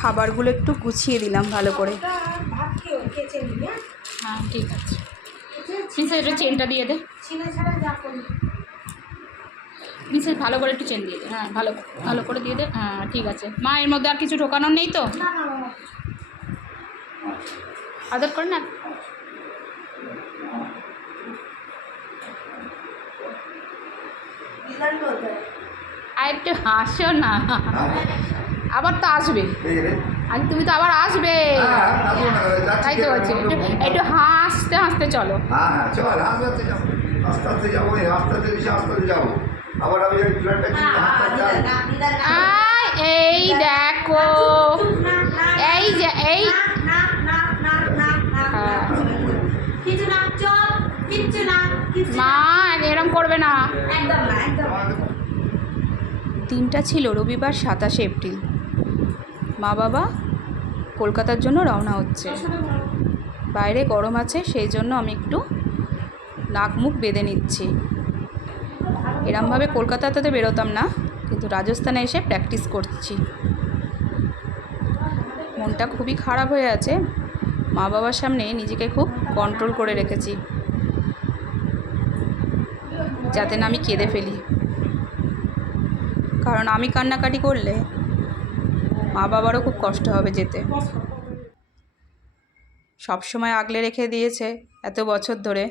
খাবারগুলো একটু গুছিয়ে দিলাম ভালো করে। হ্যাঁ ঠিক আছে, এটা চেনটা দিয়ে দে, নিচে ভালো করে একটু চেন দিয়ে দে। হ্যাঁ ভালো ভালো করে দিয়ে দে। হ্যাঁ ঠিক আছে মা, এর মধ্যে আর কিছু ঢোকানোর নেই তো? আদর কর না। আর একটু হাসো না, আবার তো আসবে, আর তুমি তো আবার আসবে, তাই তো বলছি। একটু হাসতে হাসতে চলো। হ্যাঁ হ্যাঁ চল, আস্তে আস্তে যাবো, আস্তে আস্তে যাবো, এই রাস্তাতে বেশি আস্তে আস্তে যাবো। আবার আমি এই ফ্ল্যাটটা কিনতে হাঁটতে যাই। এই দেখো, এই যে এই মা এরম করবে না। দিনটা ছিল রবিবার 27শে এপ্রিল। মা বাবা কলকাতার জন্য রওনা হচ্ছে। বাইরে গরম আছে, সেই জন্য আমি একটু নাক মুখ বেঁধে নিচ্ছি। এরমভাবে কলকাতাতে তো বেরোতাম না, কিন্তু রাজস্থানে এসে প্র্যাকটিস করছি। মনটা খুবই খারাপ হয়ে আছে। মা বাবার সামনে নিজেকে খুব কন্ট্রোল করে রেখেছি, যাতে না আমি কেঁদে ফেলি। কারণ আমি কান্নাকাটি করলে মা বাবারও খুব কষ্ট হবে যেতে। সবসময় আগলে রেখে দিয়েছে এত বছর ধরে,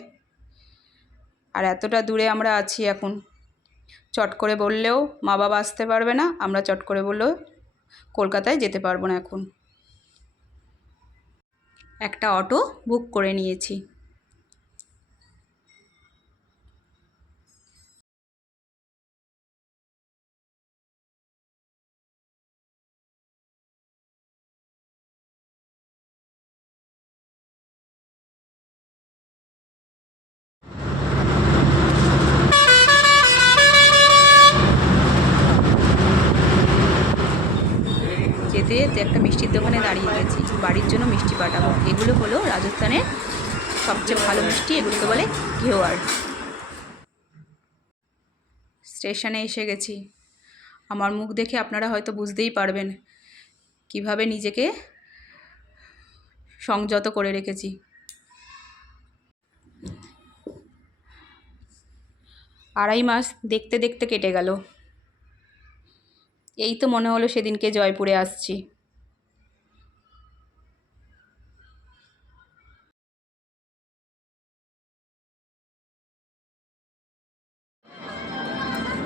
আর এতটা দূরে আমরা আছি এখন। চট করে বললেও মা বাবা আসতে পারবে না, আমরা চট করে বললেও কলকাতায় যেতে পারবো না এখন। একটা অটো বুক করে নিয়েছি। যেতে যেতে একটা মিষ্টির দোকানে দাঁড়িয়ে গেছি, বাড়ির জন্য মিষ্টি পাঠাবো। এগুলো হলো রাজস্থানের সবচেয়ে ভালো মিষ্টি, এগুলোকে বলে ঘেওয়ার। স্টেশনে এসে গেছি। আমার মুখ দেখে আপনারা হয়তো বুঝতেই পারবেন কিভাবে নিজেকে সংযত করে রেখেছি। আড়াই মাস দেখতে দেখতে কেটে গেল। এই তো মনে হলো সেদিনকে জয়পুরে আসছি।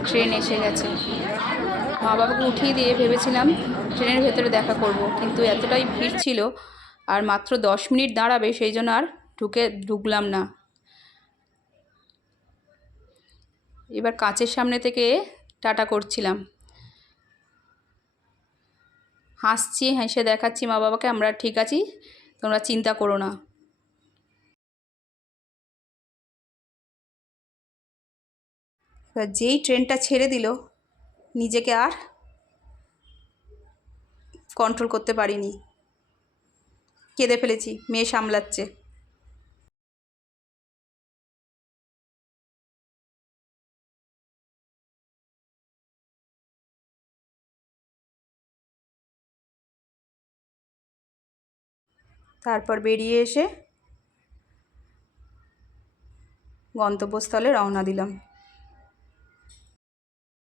ট্রেন এসে গেছে। মা বাবাকে উঠিয়ে দিয়ে ভেবেছিলাম ট্রেনের ভেতরে দেখা করব, কিন্তু এতটাই ভিড় ছিল আর মাত্র 10 মিনিট দাঁড়াবে, সেই জন্য আর ঢুকলাম না। এবার কাঁচের সামনে থেকে টাটা করছিলাম, হাসছি, হেসে দেখাচ্ছি মা বাবাকে আমরা ঠিক আছি, তোমরা চিন্তা করো না। এবার যেই ট্রেনটা ছেড়ে দিল, নিজেকে আর কন্ট্রোল করতে পারিনি, কেঁদে ফেলেছি। মেয়ে সামলাচ্ছে। তারপর বেরিয়ে এসে গন্তব্যস্থলে রওনা দিলাম।